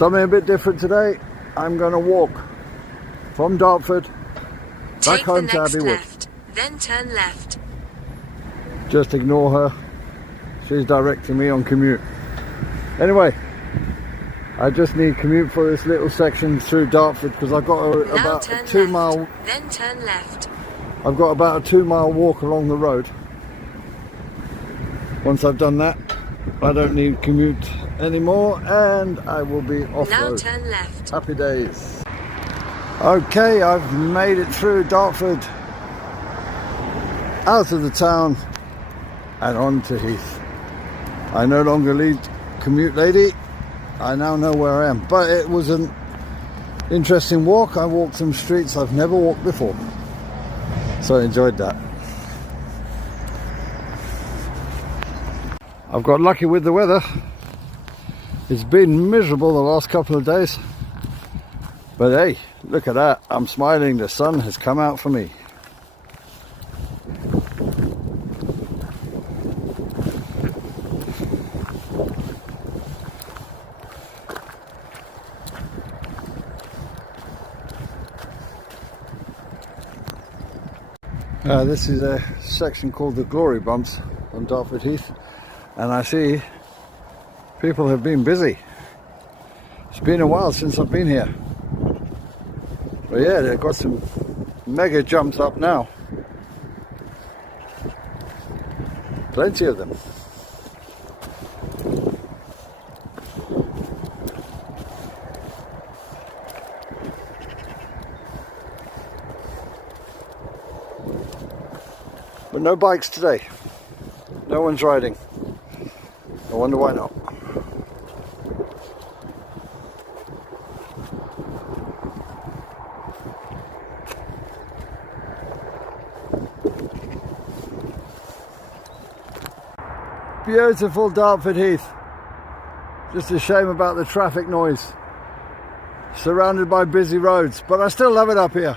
Something a bit different today. I'm going to walk from Dartford back home to Abbey Wood. Left, then turn left. Just ignore her. She's directing me on commute. Anyway, I just need commute for this little section through Dartford because I've got about a 2 mile. Then turn left. I've got about a 2 mile walk along the road. Once I've done that, I don't need commute anymore, and I will be off road. Now turn left. Happy days. Okay, I've made it through Dartford, out of the town, and on to Heath. I no longer lead commute lady. I now know where I am, but it was an interesting walk. I walked some streets I've never walked before, so I enjoyed that. I've got lucky with the weather. It's been miserable the last couple of days, but hey, look at that. I'm smiling. The sun has come out for me. This is a section called the Glory Bumps on Dartford Heath, and I see people have been busy. It's been a while since I've been here, but yeah, they've got some mega jumps up now. Plenty of them. But no bikes today. No one's riding. I wonder why not. Beautiful Dartford Heath. Just a shame about the traffic noise. Surrounded by busy roads, but I still love it up here.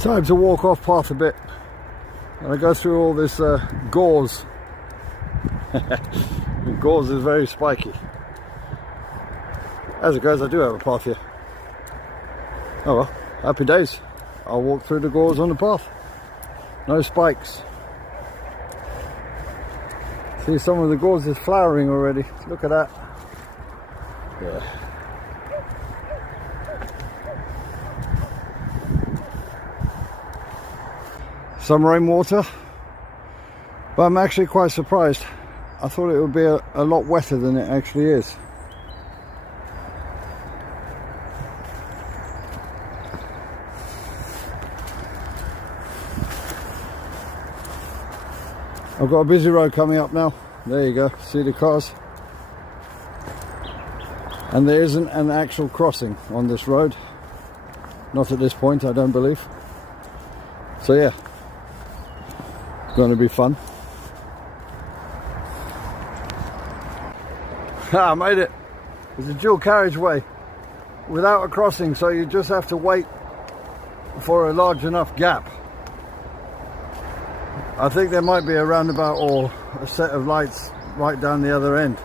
Time to walk off path a bit, and I go through all this gorse. The gorse is very spiky. As it goes, I do have a path here. Oh well, happy days. I'll walk through the gorse on the path. No spikes. See, some of the gorse is flowering already. Look at that. Yeah. Some rainwater, but I'm actually quite surprised. I thought it would be a lot wetter than it actually is. I've got a busy road coming up now. There you go, see the cars. And there isn't an actual crossing on this road. Not at this point, I don't believe. So yeah. Going to be fun. I made it. It's a dual carriageway without a crossing, so you just have to wait for a large enough gap. I think there might be a roundabout or a set of lights right down the other end,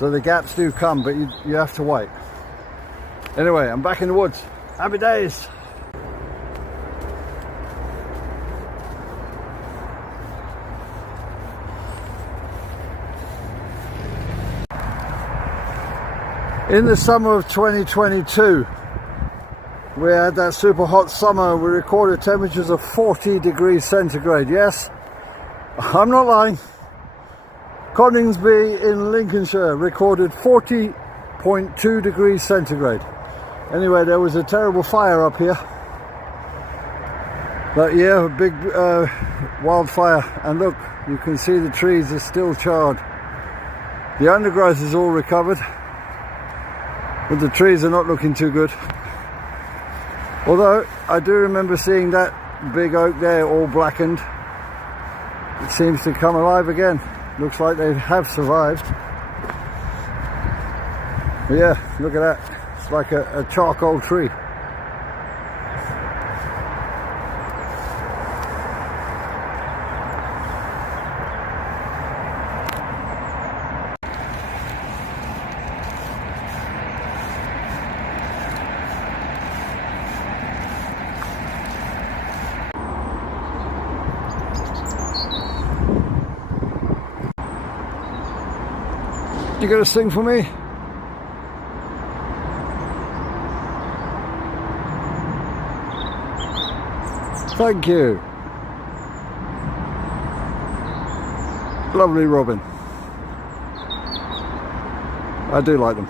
so the gaps do come, but you have to wait. Anyway, I'm back in the woods. Happy days. In the summer of 2022, we had that super hot summer. We recorded temperatures of 40 degrees centigrade. Yes, I'm not lying. Coningsby in Lincolnshire recorded 40.2 degrees centigrade. Anyway, there was a terrible fire up here that year, a big wildfire, and look, you can see the trees are still charred. The undergrowth is all recovered, but the trees are not looking too good. Although I do remember seeing that big oak there all blackened. It seems to come alive again. Looks like they have survived. But yeah, look at that. It's like a charcoal tree. You gonna sing for me? Thank you. Lovely robin. I do like them.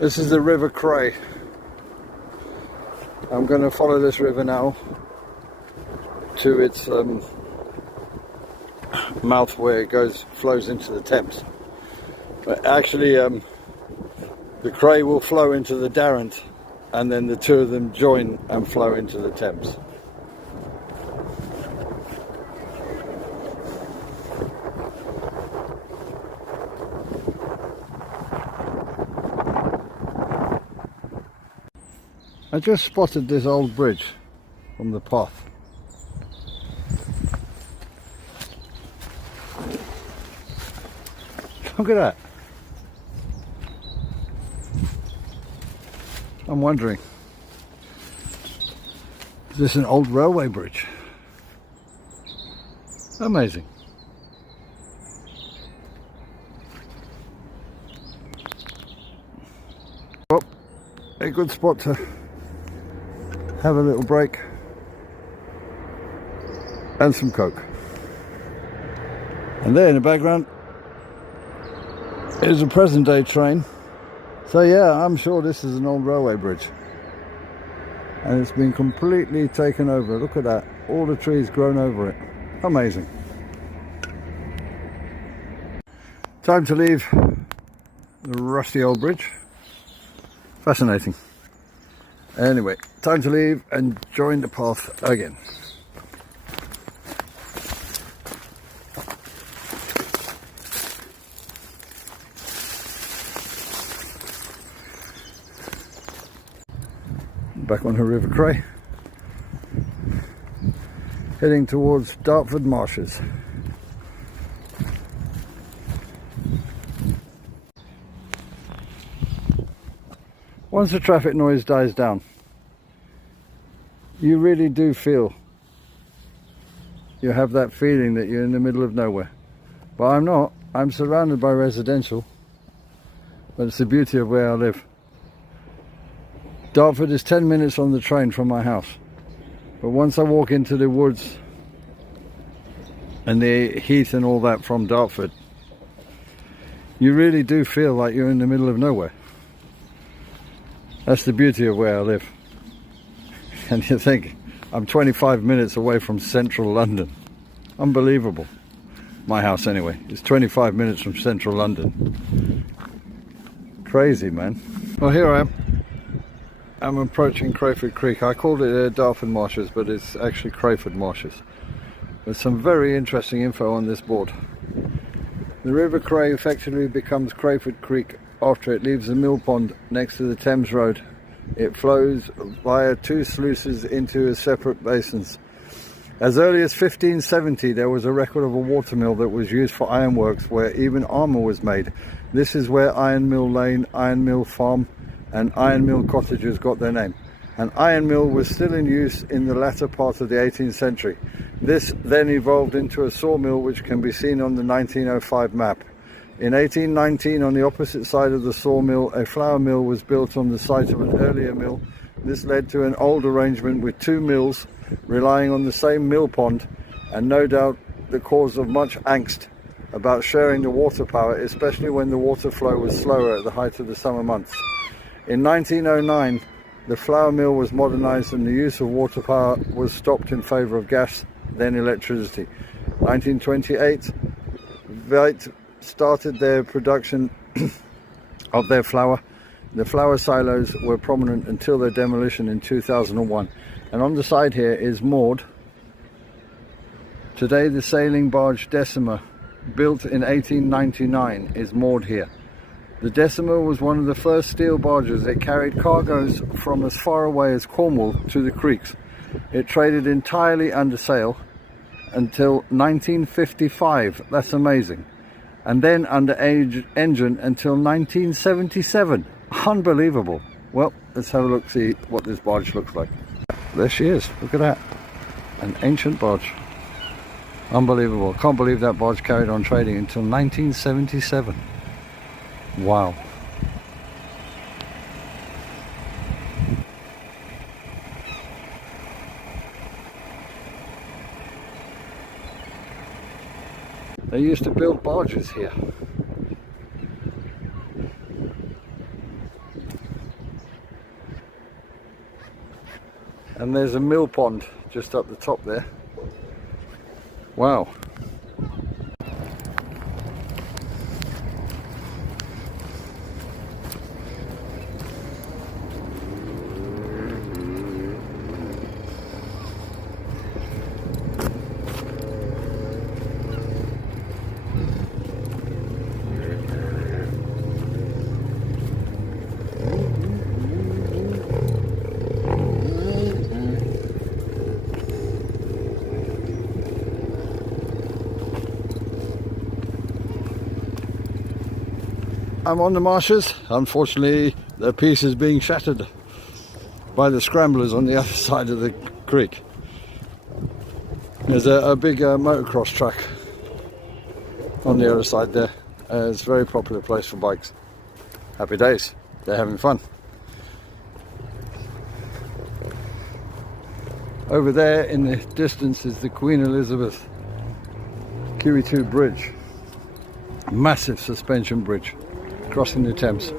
This is the River Cray. I'm going to follow this river now to its mouth where it flows into the Thames. But actually the Cray will flow into the Dartford and then the two of them join and flow into the Thames. I just spotted this old bridge from the path. Look at that. I'm wondering, is this an old railway bridge? Amazing. Well, a good spot to have a little break and some coke. And there in the background is a present day train. So yeah, I'm sure this is an old railway bridge and it's been completely taken over. Look at that, all the trees grown over it. Amazing. Time to leave the rusty old bridge. Fascinating. Anyway, time to leave and join the path again. Back on the River Cray, heading towards Dartford marshes. Once the traffic noise dies down, you really do feel, you have that feeling that you're in the middle of nowhere. But I'm not, I'm surrounded by residential, but it's the beauty of where I live. Dartford is 10 minutes on the train from my house. But once I walk into the woods and the heath and all that from Dartford, you really do feel like you're in the middle of nowhere. That's the beauty of where I live. And you think, I'm 25 minutes away from central London. Unbelievable. My house anyway, is 25 minutes from central London. Crazy, man. Well, here I am. I'm approaching Crayford Creek. I called it Dartford Marshes, but it's actually Crayford Marshes. There's some very interesting info on this board. The River Cray effectively becomes Crayford Creek after it leaves the mill pond next to the Thames Road. It flows via two sluices into separate basins. As early as 1570 there was a record of a watermill that was used for ironworks where even armour was made. This is where Iron Mill Lane, Iron Mill Farm and Iron Mill Cottages got their name. An iron mill was still in use in the latter part of the 18th century. This then evolved into a sawmill, which can be seen on the 1905 map. In 1819, on the opposite side of the sawmill, a flour mill was built on the site of an earlier mill. This led to an old arrangement with two mills relying on the same mill pond, and no doubt the cause of much angst about sharing the water power, especially when the water flow was slower at the height of the summer months. In 1909, the flour mill was modernised and the use of water power was stopped in favour of gas, then electricity. 1928, Veit started their production of their flour. The flour silos were prominent until their demolition in 2001. And on the side here is moored. Today the sailing barge Decima, built in 1899, is moored here. The Decima was one of the first steel barges. It carried cargoes from as far away as Cornwall to the creeks. It traded entirely under sail until 1955. That's amazing. And then under engine until 1977. Unbelievable. Well, let's have a look, see what this barge looks like. There she is. Look at that. An ancient barge. Unbelievable. Can't believe that barge carried on trading until 1977. Wow. They used to build barges here. And there's a mill pond just up the top there. Wow. I'm on the marshes. Unfortunately, the piece is being shattered by the scramblers on the other side of the creek. There's a big motocross track on the other side there. It's a very popular place for bikes. Happy days. They're having fun. Over there in the distance is the Queen Elizabeth Kiwi2 Bridge. Massive suspension bridge crossing the Thames.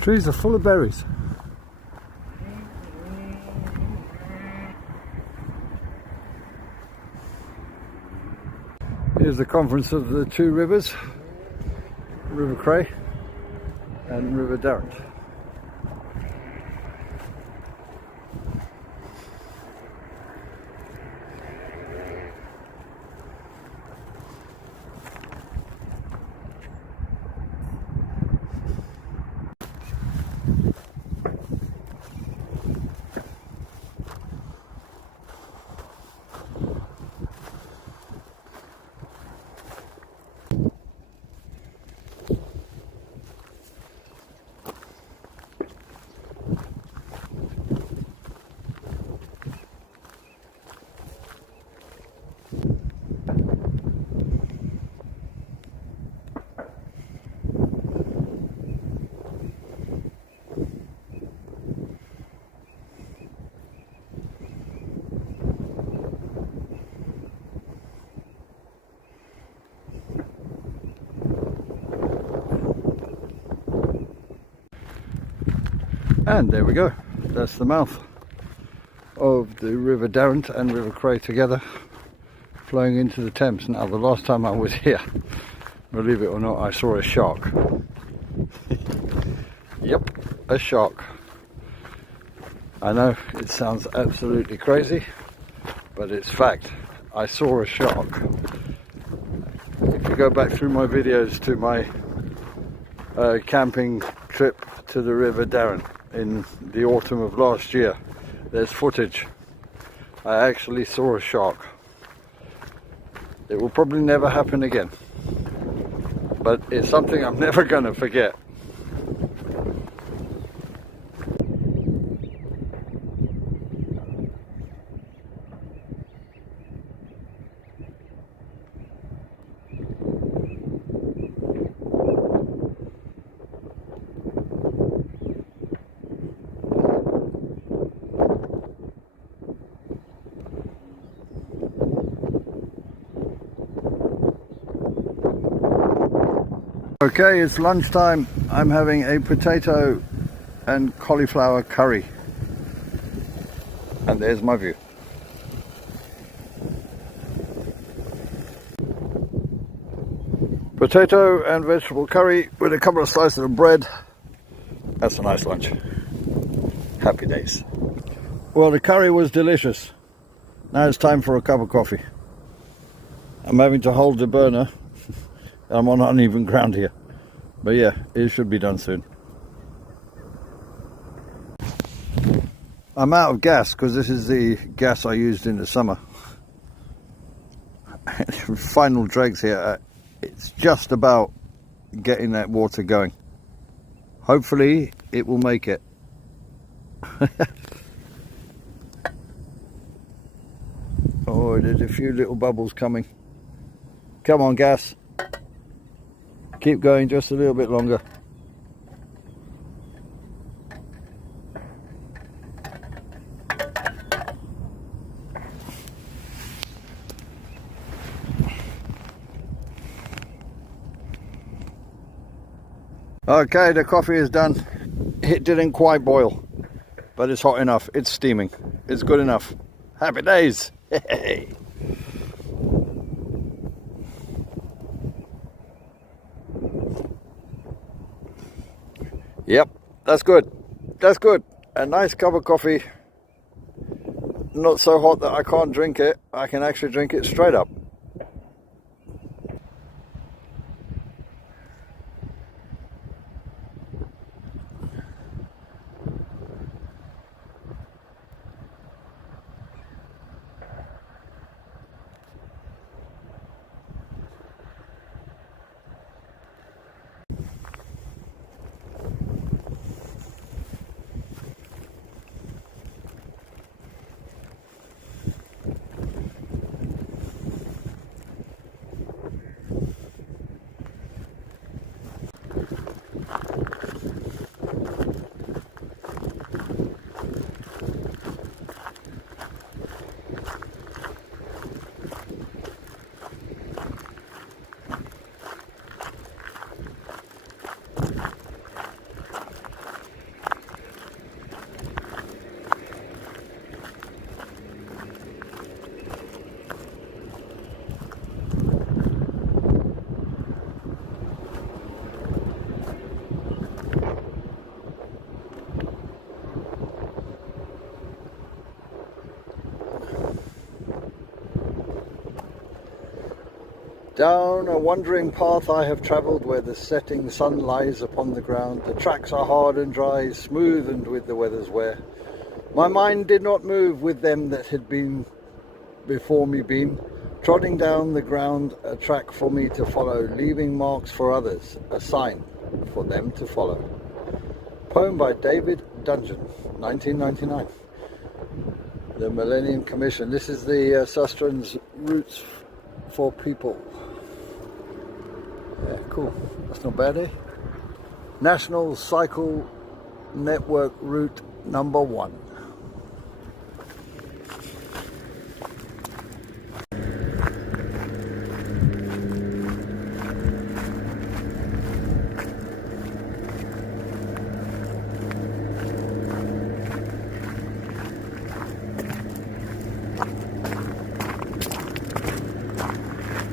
Trees are full of berries. Here's the confluence of the two rivers, River Cray and River Dartford. And there we go, that's the mouth of the River Dartford and River Cray together, flowing into the Thames. Now, the last time I was here, believe it or not, I saw a shark. Yep, a shark. I know it sounds absolutely crazy, but it's fact. I saw a shark. If you go back through my videos to my camping trip to the River Dartford in the autumn of last year, there's footage. I actually saw a shark. It will probably never happen again, but it's something I'm never going to forget. Okay, it's lunchtime. I'm having a potato and cauliflower curry. And there's my view. Potato and vegetable curry with a couple of slices of bread. That's a nice lunch. Happy days. Well, the curry was delicious. Now it's time for a cup of coffee. I'm having to hold the burner. I'm on uneven ground here, but yeah, it should be done soon. I'm out of gas because this is the gas I used in the summer. Final dregs here. It's just about getting that water going. Hopefully it will make it. Oh, there's a few little bubbles coming. Come on, gas. Keep going just a little bit longer. Okay, the coffee is done. It didn't quite boil, but it's hot enough. It's steaming. It's good enough. Happy days. Hey. Yep, that's good. That's good. A nice cup of coffee. Not so hot that I can't drink it. I can actually drink it straight up. Down a wandering path I have travelled, where the setting sun lies upon the ground. The tracks are hard and dry, smoothened with the weather's wear. My mind did not move with them that had been before me been, trotting down the ground a track for me to follow, leaving marks for others, a sign for them to follow. Poem by David Dungeon, 1999. The Millennium Commission. This is the Sustenance Routes for People. Yeah, cool. That's not bad, eh? National Cycle Network Route number 1.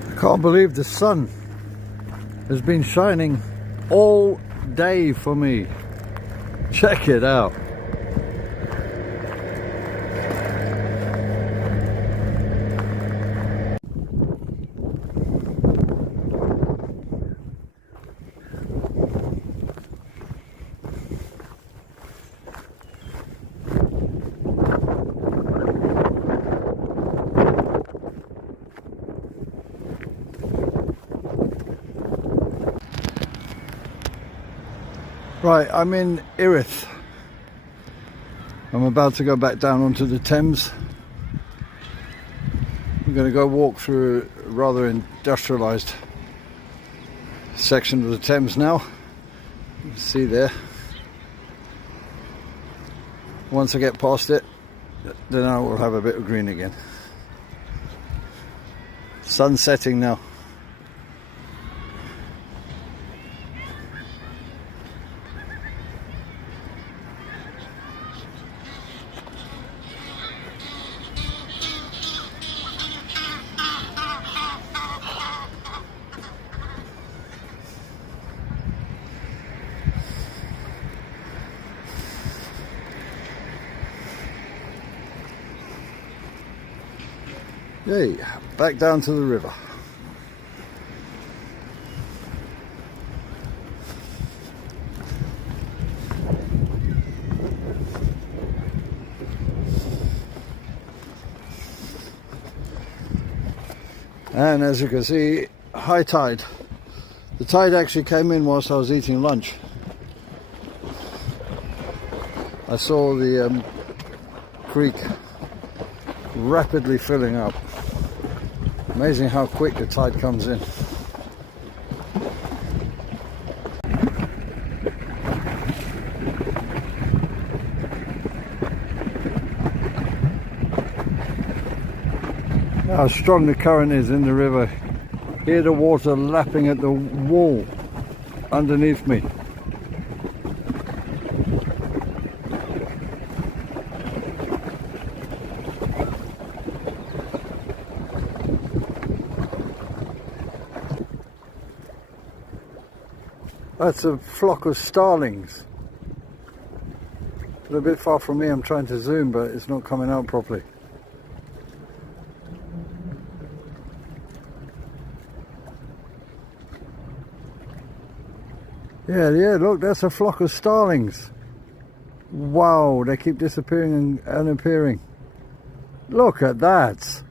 I can't believe the sun has been shining all day for me. Check it out. Right, I'm in Erith. I'm about to go back down onto the Thames. I'm going to go walk through a rather industrialised section of the Thames now. You can see there. Once I get past it, then I will have a bit of green again. Sun setting now. Yay, back down to the river. And as you can see, high tide. The tide actually came in whilst I was eating lunch. I saw the creek rapidly filling up. Amazing how quick the tide comes in. How strong the current is in the river. Hear the water lapping at the wall underneath me. That's a flock of starlings. It's a bit far from me, I'm trying to zoom, but it's not coming out properly. Yeah, look, that's a flock of starlings. Wow, they keep disappearing and appearing. Look at that.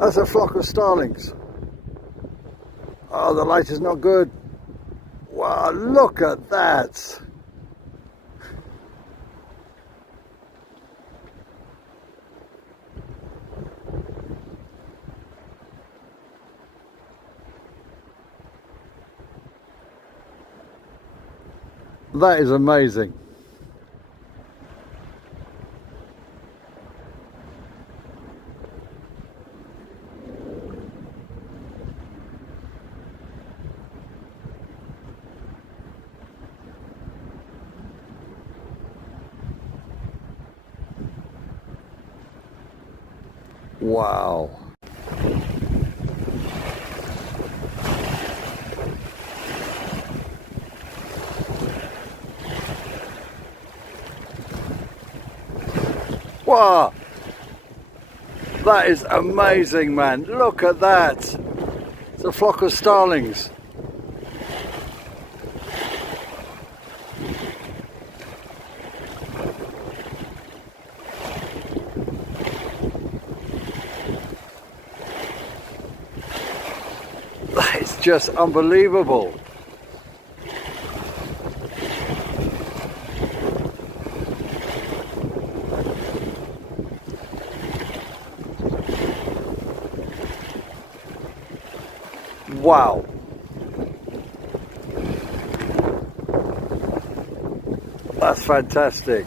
That's a flock of starlings. Oh, the light is not good. Wow, look at that. That is amazing. Wow. Wow. That is amazing, man. Look at that. It's a flock of starlings. That is just unbelievable. Wow. That's fantastic.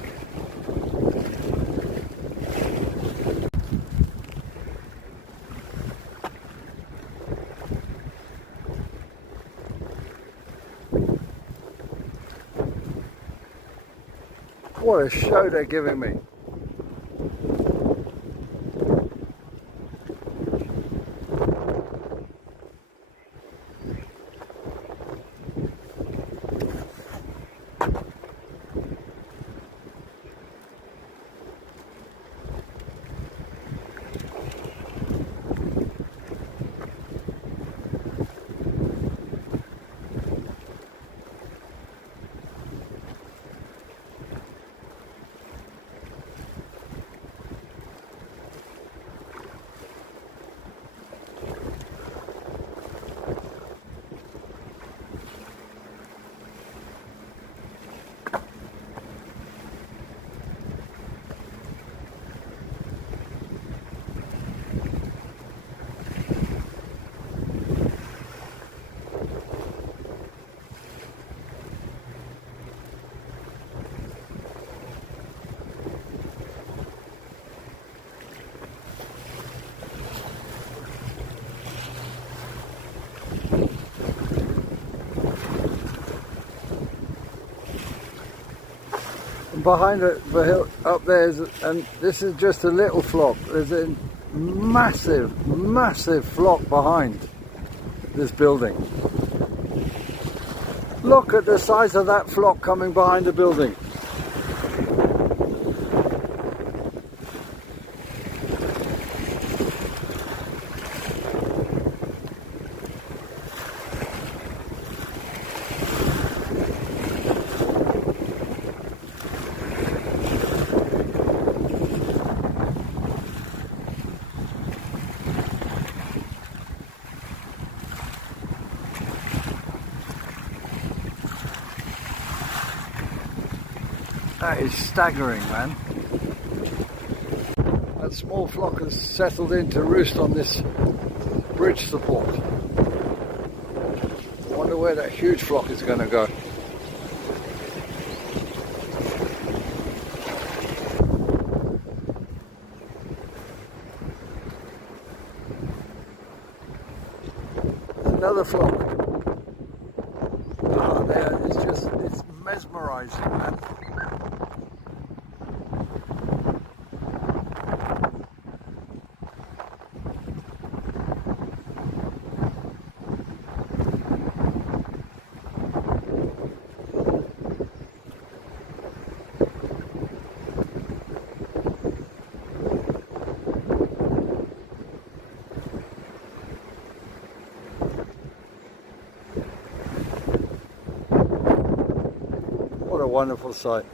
What a show they're giving me. Behind the hill up there and this is just a little flock. There's a massive flock behind this building. Look at the size of that flock coming behind the building. That is staggering, man. That small flock has settled in to roost on this bridge support. I wonder where that huge flock is going to go. There's another flock. Oh, there, it's mesmerizing, man. What a wonderful sight.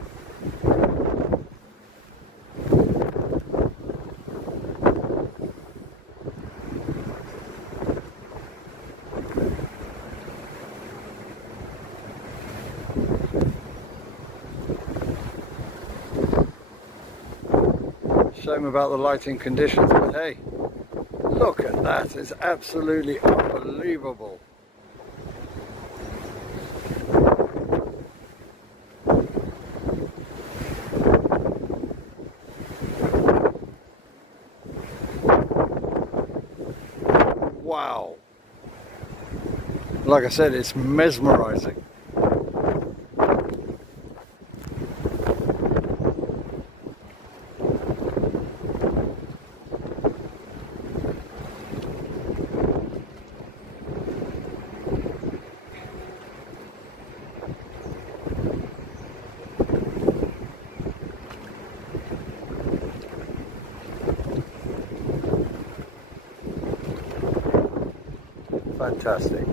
Shame about the lighting conditions, but hey, look at that. It's absolutely unbelievable. Wow. Like I said, it's mesmerizing. Fantastic.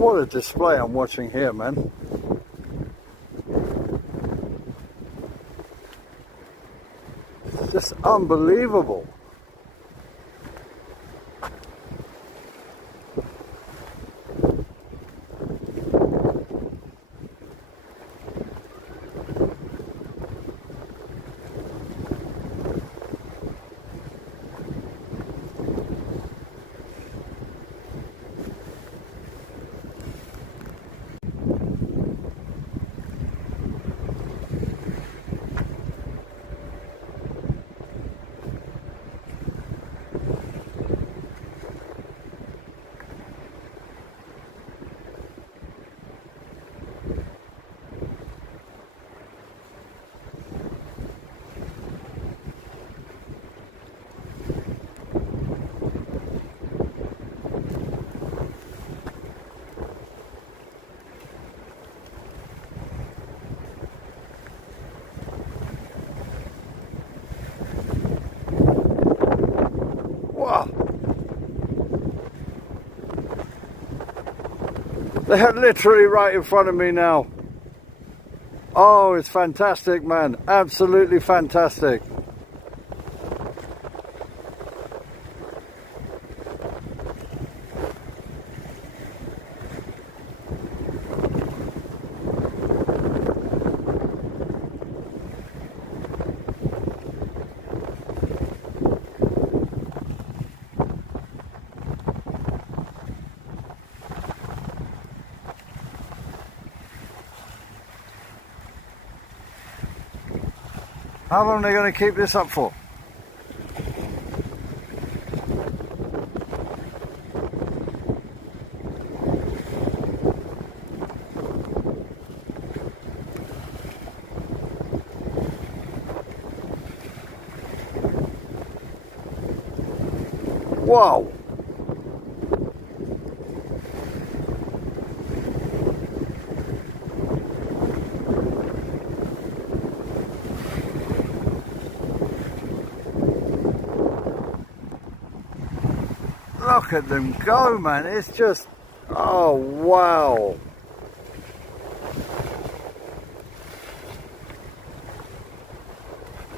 What a display I'm watching here, man. It's just unbelievable. Wow. They're literally right in front of me now. Oh, it's fantastic, man. Absolutely fantastic. How long are they going to keep this up for? Wow! Look at them go, man. It's just, oh, wow.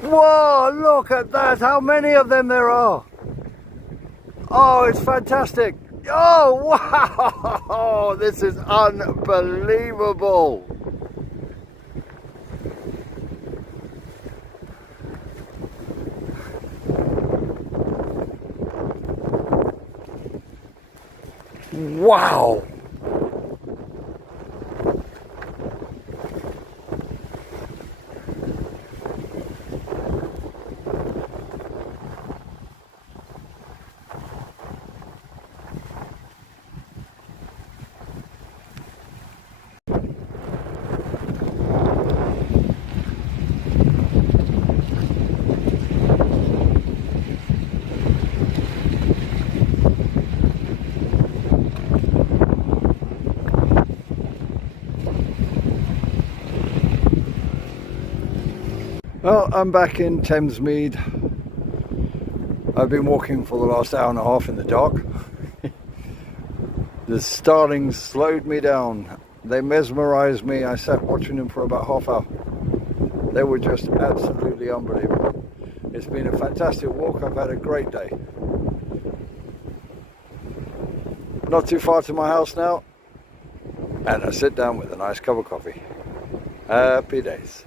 Whoa, look at that. How many of them there are. Oh, it's fantastic. Oh, wow. This is unbelievable. Wow. Well, I'm back in Thamesmead. I've been walking for the last hour and a half in the dark. The starlings slowed me down. They mesmerized me. I sat watching them for about half hour. They were just absolutely unbelievable. It's been a fantastic walk. I've had a great day. Not too far to my house now. And I sit down with a nice cup of coffee. Happy days.